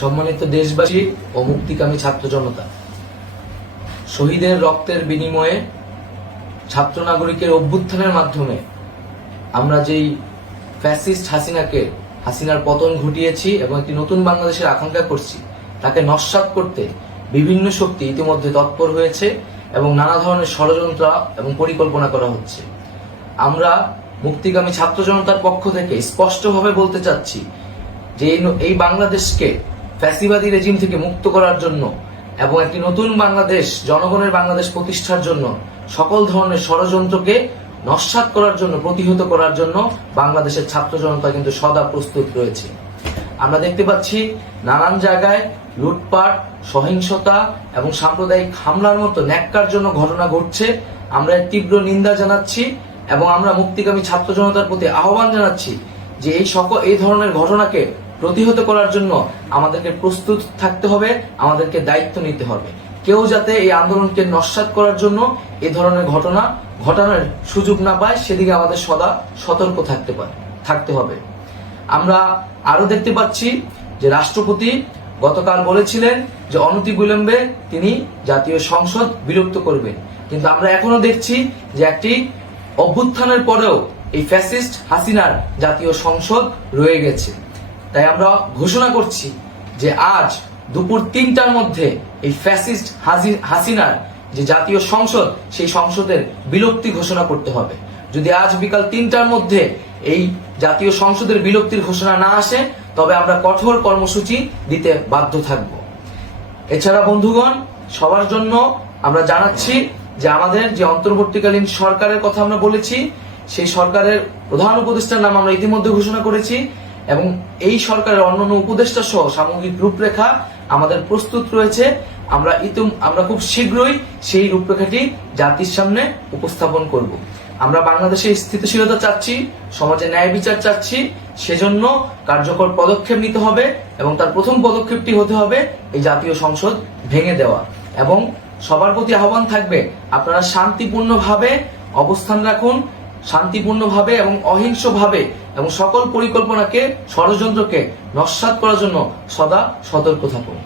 সম্মানিত দেশবাসী ও মুক্তিকামী ছাত্র জনতা, শহীদের রক্তের বিনিময়ে ছাত্র নাগরিকের অভ্যুত্থানের মাধ্যমে আমরা যেই ফ্যাসিস্ট হাসিনার পতন ঘটিয়েছি এবং একটি নতুন বাংলাদেশের আকাঙ্ক্ষা করছি, তাকে নস্যাৎ করতে বিভিন্ন শক্তি ইতিমধ্যে তৎপর হয়েছে এবং নানা ধরনের ষড়যন্ত্র এবং পরিকল্পনা করা হচ্ছে। আমরা মুক্তিকামী ছাত্র জনতার পক্ষ থেকে স্পষ্টভাবে বলতে চাচ্ছি যে এই বাংলাদেশকে ফ্যাসিবাদী রেজিম থেকে মুক্ত করার জন্য এবং একটি নতুন বাংলাদেশ, জনগণের বাংলাদেশ প্রতিষ্ঠার জন্য সকল ধরনের ষড়যন্ত্রকে নস্যাৎ করার জন্য, প্রতিহত করার জন্য বাংলাদেশের ছাত্র জনতা কিন্তু সদা প্রস্তুত রয়েছে। আমরা দেখতে পাচ্ছি নানান জায়গায় লুটপাট, সহিংসতা এবং সাম্প্রদায়িক হামলার মতো ন্যাক্কারজনক ঘটনা ঘটছে। আমরা এর তীব্র নিন্দা জানাচ্ছি এবং আমরা মুক্তিকামী ছাত্র জনতার প্রতি আহ্বান জানাচ্ছি যে এই ধরনের ঘটনাকে প্রতিহত করার জন্য আমাদেরকে প্রস্তুত থাকতে হবে, আমাদেরকে দায়িত্ব নিতে হবে। কেউ যাতে এই আন্দোলনকে নস্যাৎ করার জন্য এই ধরনের ঘটনা ঘটানোর সুযোগ না পায়, সেদিকে আমাদের সদা সতর্ক থাকতে হবে। আমরা আরো দেখতে পাচ্ছি যে রাষ্ট্রপতি গতকাল বলেছিলেন যে অনতিবিলম্বে তিনি জাতীয় সংসদ বিলুপ্ত করবেন, কিন্তু আমরা এখনো দেখছি যে একটি অভ্যুত্থানের পরেও এই ফ্যাসিস্ট হাসিনার জাতীয় সংসদ রয়ে গেছে। তাই আমরা ঘোষণা করছি যে আজ দুপুর ৩টার মধ্যে এই ফ্যাসিস্ট হাসিনার যে জাতীয় সংসদ, সেই সংসদের বিলুপ্তি ঘোষণা করতে হবে। যদি আজ বিকাল ৩টার মধ্যে এই জাতীয় সংসদের বিলুপ্তির ঘোষণা না আসে, তবে আমরা কঠোর কর্মসূচি দিতে বাধ্য থাকব। এছাড়া বন্ধুগণ, সবার জন্য আমরা জানাচ্ছি যে আমাদের যে অন্তর্বর্তীকালীন সরকারের কথা আমরা বলেছি, সেই সরকারের প্রধান উপদেষ্টার নাম আমরা ইতিমধ্যে ঘোষণা করেছি এবং এই সরকারের অন্যান্য উপদেষ্টা সহ সামগ্রিক রূপরেখা আমাদের প্রস্তুত রয়েছে। আমরা খুব শীঘ্রই সেই রূপরেখাটি জাতির সামনে উপস্থাপন করব। আমরা বাংলাদেশে স্থিতিশীলতা চাচ্ছি, সমাজে ন্যায় বিচার চাচ্ছি, সেজন্য কার্যকর পদক্ষেপ নিতে হবে এবং তার প্রথম পদক্ষেপটি হতে হবে এই জাতীয় সংসদ ভেঙে দেওয়া। এবং সবার প্রতি আহ্বান থাকবে, আপনারা শান্তিপূর্ণভাবে অবস্থান রাখুন, শান্তিপূর্ণভাবে এবং অহিংসভাবে এবং সকল পরিকল্পনাকে, ষড়যন্ত্রকে নস্যাৎ করার জন্য সদা সতর্ক থাকুন।